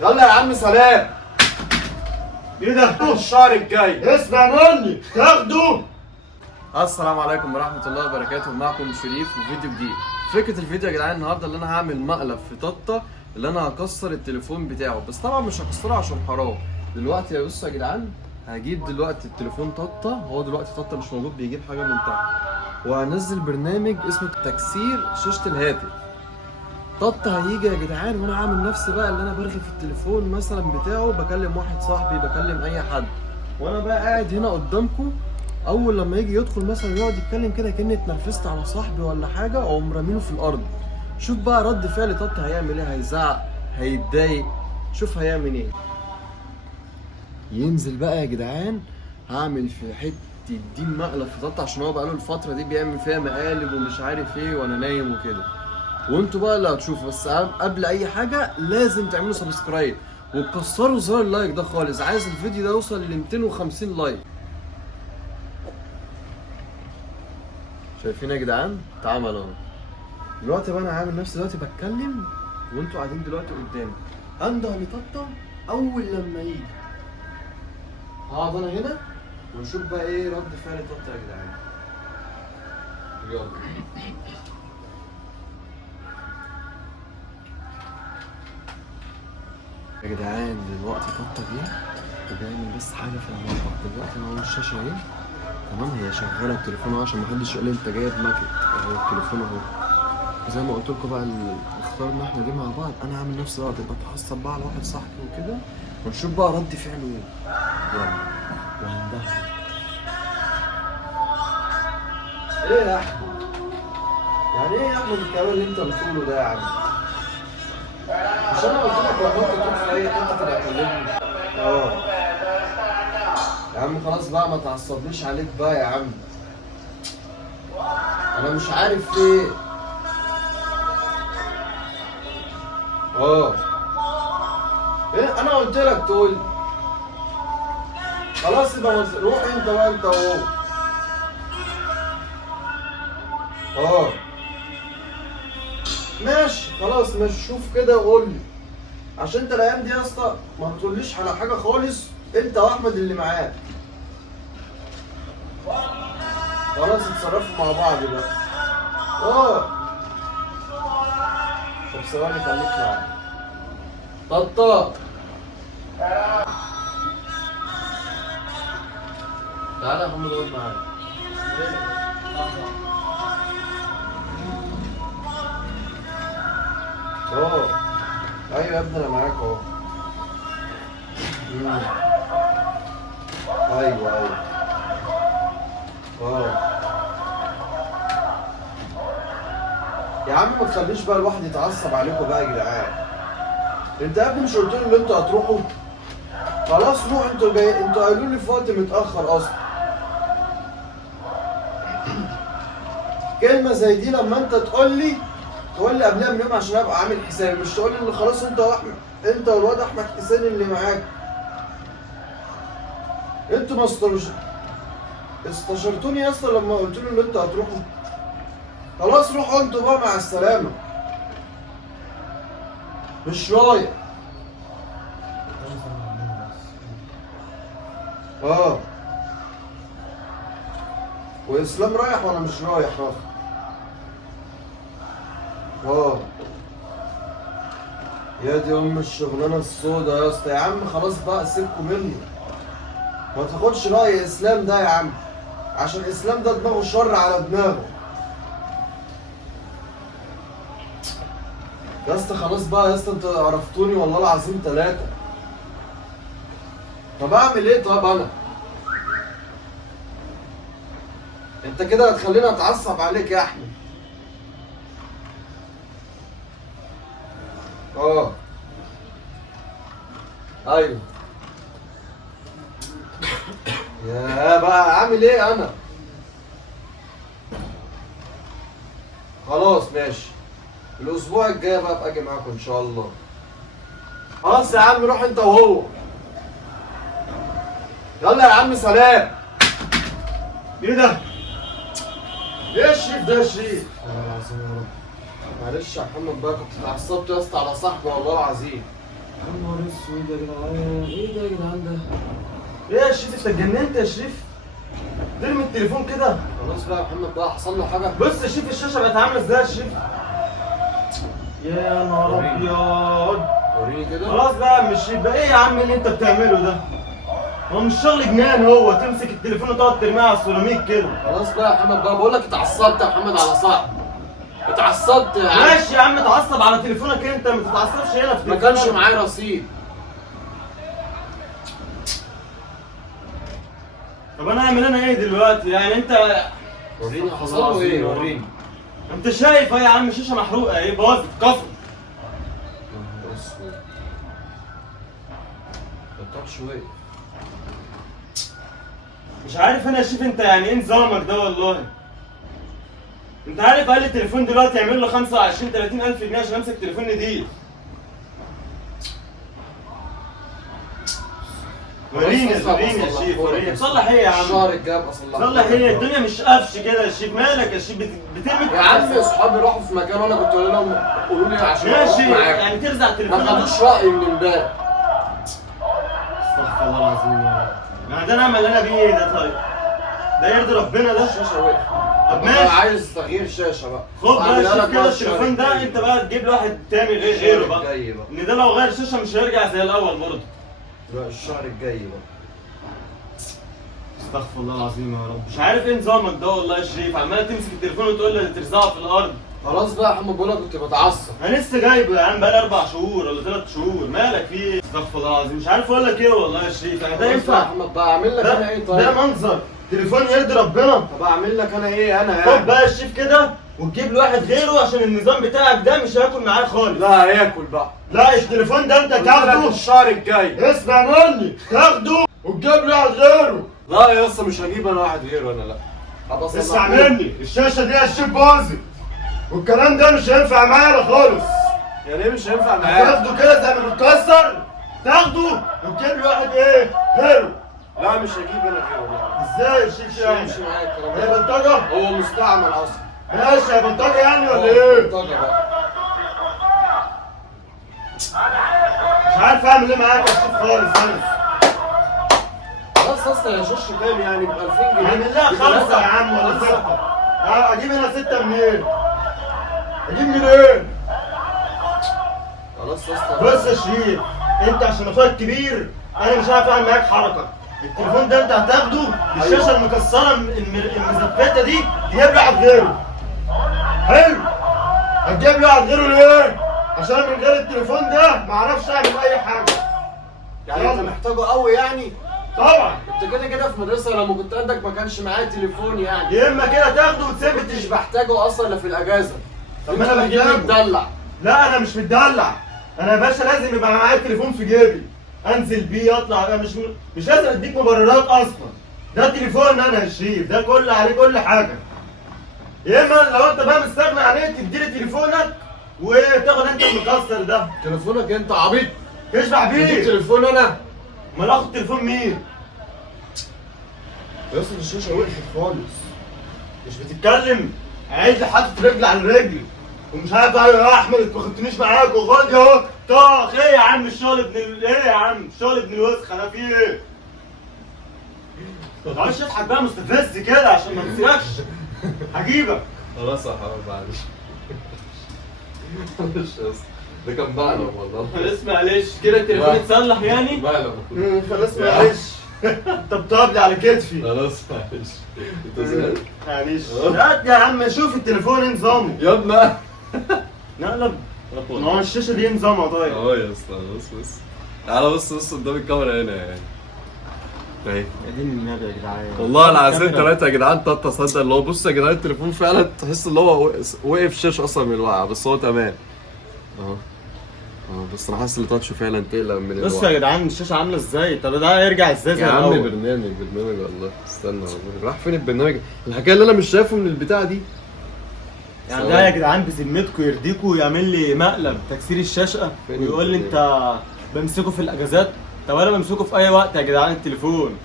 يلا يا عم سلام. ايه ده؟ الشهر الجاي اسمع مني تاخده. السلام عليكم ورحمة الله وبركاته، معكم شريف وفيديو جديد. فكرة الفيديو يا جدعان النهارده اللي انا هعمل مقلب في ططة اللي انا هكسر التليفون بتاعه، بس طبعا مش هكسره عشان حرام. دلوقتي يا بصوا يا جدعان، هجيب دلوقتي التليفون ططة، هو دلوقتي ططة مش موجود بيجيب حاجة من تحت، وهنزل برنامج اسمه تكسير شاشة الهاتف. ططة هيجي يا جدعان وانا عامل نفسي بقى اللي انا برغي في التليفون مثلا بتاعه، بكلم واحد صاحبي، بكلم اي حد، وانا بقى قاعد هنا قدامكم. اول لما يجي يدخل مثلا يقعد يتكلم كده كأني اتنرفزت على صاحبي ولا حاجه، اقوم رامينه في الارض. شوف بقى رد فعل ططة هيعمل ايه، هيزعق، هيتضايق، شوف هيعمل ايه. ينزل بقى يا جدعان، هعمل في حته الدين مقلب في ططة، عشان هو بقاله الفتره دي بيعمل فيها مقالب ومش عارف ايه وانا نايم وكده. وانتوا بقى اللي هتشوفوا، بس قبل اي حاجه لازم تعملوا سبسكرايب وتكسروا زر اللايك ده خالص. عايز الفيديو ده يوصل ل 250 لايك. شايفين يا جدعان؟ اتعمل اهو. دلوقتي بقى انا عامل نفسي دلوقتي بتكلم وانتوا قاعدين دلوقتي قدامي، انده لططة اول لما يجي. هقعد انا هنا ونشوف بقى ايه رد فعل ططة يا جدعان. يلا. يا جدعان دلوقتي ططة جه وبيعمل بس حاجة في المطبخ. دلوقتي انا اهو الشاشة اهي تمام، هي شغالة التليفون اهو عشان محدش يقول لي انت جايب ماكت اهو. التليفون اهو زي ما قلت لكم بقى، اختارنا احنا دي مع بعض. انا عامل نفسي بقى بتعصب بقى على واحد صاحبي وكده، ونشوف بقى رد فعله ايه. يلا وهندهله. ايه يا احمد؟ يعني ايه يا احمد الكلام اللي انت بتقوله ده يا عم؟ مش انا قلت لك لما انت تروح في اي حته تبقى كلمني؟ اه يا عم خلاص بقى، ما تعصبنيش عليك بقى يا عم. انا مش عارف ليه. اه ايه انا قلت لك تقول خلاص يبقى روح انت بقى انت وهو. اه ماشي خلاص ماشي، شوف كده وقول لي، عشان انت الايام دي يا اسطى ما بتقوليش على حاجه خالص، انت واحمد اللي معاك. خلاص اتصرفوا مع بعض بقى. اه طب ثواني خليك معايا. ططة تعالى يا محمد اقعد معايا. اه ايوه يا ابني انا معاك اهو. ايوه ايوه اه يا عم ما تخليش بقى الواحد يتعصب عليكم بقى يا جدعان. انت يا ابني مش قلت لي ان انتوا هتروحوا؟ خلاص روحوا، انتوا جاي، انتوا قالوا لي في وقت متاخر اصلا. كلمه زي دي لما انت تقول لي قبلها من يوم عشان ابقى عامل حسابي، مش تقول لي ان خلاص انت واحمد، انت والواد احمد حسين اللي معاك. انتوا ما استشرتوني يا اسطى لما قلت له ان انتوا هتروحوا. خلاص روحوا انتوا بقى مع السلامه. مش رايح. اه واسلام رايح وانا مش رايح اصلا. اه يا دي ام الشغلانه السودا يا اسطى. يا عم خلاص بقى سيبكوا مني، ما تاخدش راي اسلام ده يا عم، عشان اسلام ده دماغه شر على دماغه. يا اسطى خلاص بقى يا اسطى، انتوا عرفتوني والله العظيم ثلاثة. طب اعمل ايه طب انا؟ انت كده هتخليني اتعصب عليك يا احمد. اه ايوه يا بقى اعمل ايه انا؟ خلاص ماشي، الاسبوع الجاي بقى ابقى اجي معاكم ان شاء الله. خلاص يا عم روح انت وهو. يلا يا عم سلام. ايه ده؟ ايه يا شريف ده يا شريف؟ والله العظيم يا رب معلش يا محمد بقى، كنت اتعصبت يا اسطى على صاحبي والله العظيم. يا نهار اسود يا جدعان، ايه ده يا جدعان ده؟ ايه يا شريف، انت اتجننت يا شريف؟ ترمي التليفون كده. خلاص بقى يا محمد بقى، حصل له حاجه؟ بص يا شريف الشاشه بقت عامله ازاي يا شريف. يا نهار ابيض. وريني كده. خلاص بقى يا عم الشريف، بقى ايه يا عم اللي انت بتعمله ده؟ هو مش شغل جنان، هو تمسك التليفون وتقعد ترميه على السيراميك كده. خلاص بقى يا محمد بقى، بقول لك اتعصبت يا محمد على صاحبي. اتعصبت يا عم. ماشي يا عم، اتعصب على تليفونك انت، ما تتعصبش هنا في ما تليفونك. كانش معايا رصيد. طب انا اعمل انا ايه دلوقتي يعني انت؟ وريني حصل له ايه، وريني. انت شايف اهي يا عم، الشاشه محروقه اهي، باظت اتكسرت. اسود. التاتش وقف. مش عارف انا يا شريف انت يعني ايه نظامك ده والله. انت عارف اقل التليفون دلوقتي يعمل له 25 30 الف جنيه عشان امسك تليفون جديد. وريني يا شريف، وريني. صلح ايه يا عم؟ الشهر الجاي اصلح. صلح ايه؟ الدنيا مش قفش كده يا شريف، مالك يا شريف؟ بترمي يا عم اصحابي راحوا في مكان وانا كنت قايل لهم قولوا لي عشان ماشي أروح معاكم. يعني ترزع التليفون. ما خدوش رايي من امبارح. استغفر الله العظيم يا رب. يعني ده نعمل انا بيه ايه ده؟ طيب ده يرضي ربنا ده؟ الشاشه وقفت. طب انا ماشي، عايز تغيير شاشه بقى. خد بقى أعملها شوف لك كده الشهر التليفون ده، الجاي. انت بقى تجيب له واحد تاني غيره بقى. الجاي بقى. ان ده لو غير شاشه مش هيرجع زي الاول برضه. لا الشهر الجاي بقى. استغفر الله العظيم يا رب. مش عارف ايه نظامك ده والله يا شريف، عمال تمسك التليفون وتقول لي ترزعه في الارض. خلاص بقى يا محمد، بقول لك كنت بتعصب. انا لسه جايبه يا عم بقالي 4 شهور ولا 3 شهور، مالك في ايه؟ استغفر الله العظيم، مش عارف اقول لك ايه والله يا شريف. يعني ده خلاص بقى يا ينفع؟ محمد بقى، اعمل لك انا ايه طيب؟ ده منظر تليفون يرضي ربنا؟ طب اعمل لك انا ايه انا خد يعني؟ بقى الشيف كده وتجيب له واحد غيره عشان النظام بتاعك ده مش هياكل معاه خالص. لا هياكل بقى. لا التليفون ده انت قلت لك تاخده الشهر الجاي. اسمع مني، تاخده وتجيب له واحد غيره. لا يا اسطى مش هجيب انا واحد غيره انا، لا. خلاص اسمع مني، الشاشه دي يا الشيف باظت والكلام ده مش هينفع معانا خالص. يعني ايه مش هينفع معاك؟ تاخده كده زي ما بيتكسر، تاخده وتجيب له واحد ايه غيره. لا مش هجيب انا غيره، لا. ازاي الشيف مش يعني؟ هيمشي معايا الكلام هي ده. بلطجه؟ هو مستعمل اصلا. ماشي يا بلطجه يعني ولا ايه؟ بلطجة بقى. مش عارف اعمل ايه معاك يا شيف خالص انا. خلاص يا اسطى يا شوش كام يعني ب 2000 جنيه؟ اعمل لها 5 يا عم ولا 6. اجيب هنا 6 منين؟ اجيب منين؟ خلاص يا اسطى. بص يا شريف، انت عشان اخويا كبير انا مش عارف اعمل معاك حركه. التليفون ده انت هتاخده بالشاشه المكسره المزفته دي تجيب لي واحد غيره. حلو؟ هتجيب لي واحد غيره ليه؟ عشان من غير التليفون ده ما اعرفش اعمل اي حاجه. يعني انت محتاجه قوي يعني؟ طبعا. انت كده كده في مدرسه لما كنت قدك ما كانش معايا تليفون يعني. يا اما كده تاخده وتسيب مش بحتاجه اصلا الا في الاجازه. طب ما انا بتجيب محتاجه. متدلع. لا انا مش متدلع، انا يا باشا لازم يبقى معايا التليفون في جيبي انزل بيه اطلع. انا مش لازم اديك مبررات اصلا. ده تليفون انا يا شريف، ده كل عليه كل حاجه. يا اما لو انت بقى مستغني عليه تديلي تليفونك وتاخد انت المكسر ده تليفونك انت عبيط؟ تشبع تجيب بيه. تليفون انا؟ امال اخد تليفون مين؟ يا اسطى الشاشه وقفت خالص. مش بتتكلم؟ عايز لي حاطط رجل على رجل ومش عارف ايوه يا احمد ما خدتنيش معاك وخد اهو طاخ. ايه يا عم الشغل ابن ايه يا عم الشغل ابن الوسخه ده فيه ايه؟ معلش اضحك بقى مستفز كده عشان ما تنساكش. هجيبك. خلاص يا حبيبي معلش. معلش يا اسطى ده كان مقلب والله. خلاص معلش كده التليفون اتصلح يعني؟ مقلب. خلاص معلش. طبطب لي على كتفي. خلاص معلش. انت زهقت؟ معلش. لا يا عم شوف التليفون ايه نظامه. يا ابني. نقلب. ما هو الشاشه دي نظامها طيب. اه يا اسطى بص. تعالى بص قدام الكاميرا هنا يعني. اهي. اديني النبي يا جدعان. والله العظيم ثلاثة يا جدعان تصدق اللي هو بص يا جدعان التليفون فعلا تحس ان هو وقف الشاشة اصلا من الوقعة بس هو تمام. اهو. بس انا حاسس ان تاتشه فعلا تقلق من الوقعة. بص يا جدعان الشاشه عامله ازاي؟ طب ده هيرجع ازاي زي يا عم الاول؟ برنامج والله استنى والله راح فين البرنامج؟ الحكاية اللي انا مش شايفه من البتاعة دي. يعني ده يا جدعان بذمتكم يرضيكوا يعمل لي مقلب تكسير الشاشه فين ويقول لي انت بمسكه في الاجازات؟ طب انا بمسكه في اي وقت يا جدعان التليفون.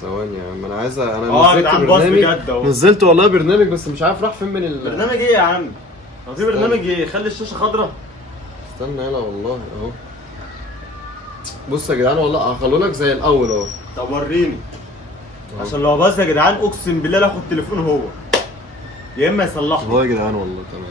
ثواني يا عم انا عايز انا يا نزلت جدعان باظ برنامج بجد اهو. نزلت والله برنامج بس مش عارف راح فين من برنامج ايه يا عم؟ هو في برنامج يخلي الشاشه خضراء؟ استنى يلا والله اهو. بص يا جدعان والله هخلوا لك زي الاول اهو. طب وريني عشان لو باظ يا جدعان اقسم بالله لا اخد تليفون هو، يا اما يصلحه. اهو يا جدعان والله تمام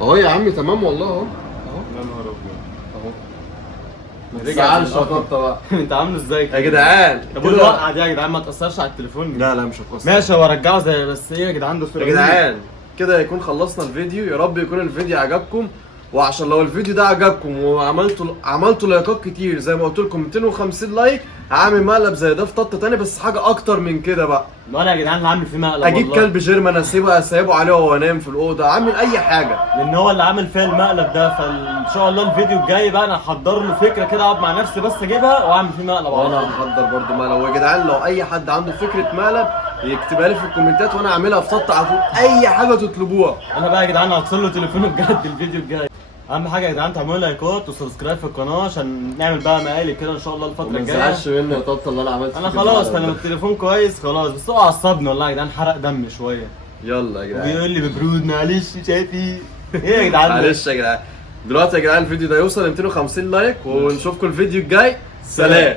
اهو يا عم، تمام والله اهو. يا نهار ابيض. اهو ما رجع تزعلش زي الأول. بقى انت عامل ازاي يا جدعان. طب كده- الوقعه دي يا جدعان ما تاثرش على التليفون؟ لا مش هتأثر. ماشي هو رجعه زي بس ايه يا جدعان ده يا جدعان كده يكون خلصنا الفيديو. يا رب يكون الفيديو عجبكم، وعشان لو الفيديو ده عجبكم وعملتوا لايكات كتير زي ما قلت لكم 250 لايك، هعمل مقلب زي ده في ططه تاني، بس حاجه اكتر من كده بقى. انا يا جدعان اللي عامل فيه مقلب اجيب والله. كلب جيرمان اسيبه عليه وهو نايم في الاوضه، اعمل اي حاجه. لان هو اللي عامل فيها المقلب ده، فان شاء الله الفيديو الجاي بقى انا هحضر له فكره كده اقعد مع نفسي بس اجيبها واعمل فيه مقلب. وانا هحضر برضو مقلب. ويا جدعان لو اي حد عنده فكره مقلب يكتبها لي في الكومنتات وانا اعملها في ططه على طول، اي حاجه تطلبوها. انا بقى يا جدعان هوصل له تليفونه بجد الفيديو الجاي. اهم حاجه يا جدعان تعملوا لايكات وسبسكرايب في القناه عشان نعمل بقى مقالب كده ان شاء الله الفتره ما الجايه. تزعلش مني يا ططه اللي انا عملت انا فيك خلاص المقلب انا ده. التليفون كويس خلاص، بس هو عصبني والله يا جدعان، حرق دم شويه. يلا يا جدعان وبيقول لي مبرود معلش شايفي ايه يا جدعان ده؟ معلش يا جدعان. دلوقتي يا جدعان الفيديو ده يوصل 250 لايك ونشوفكم الفيديو الجاي. سلام.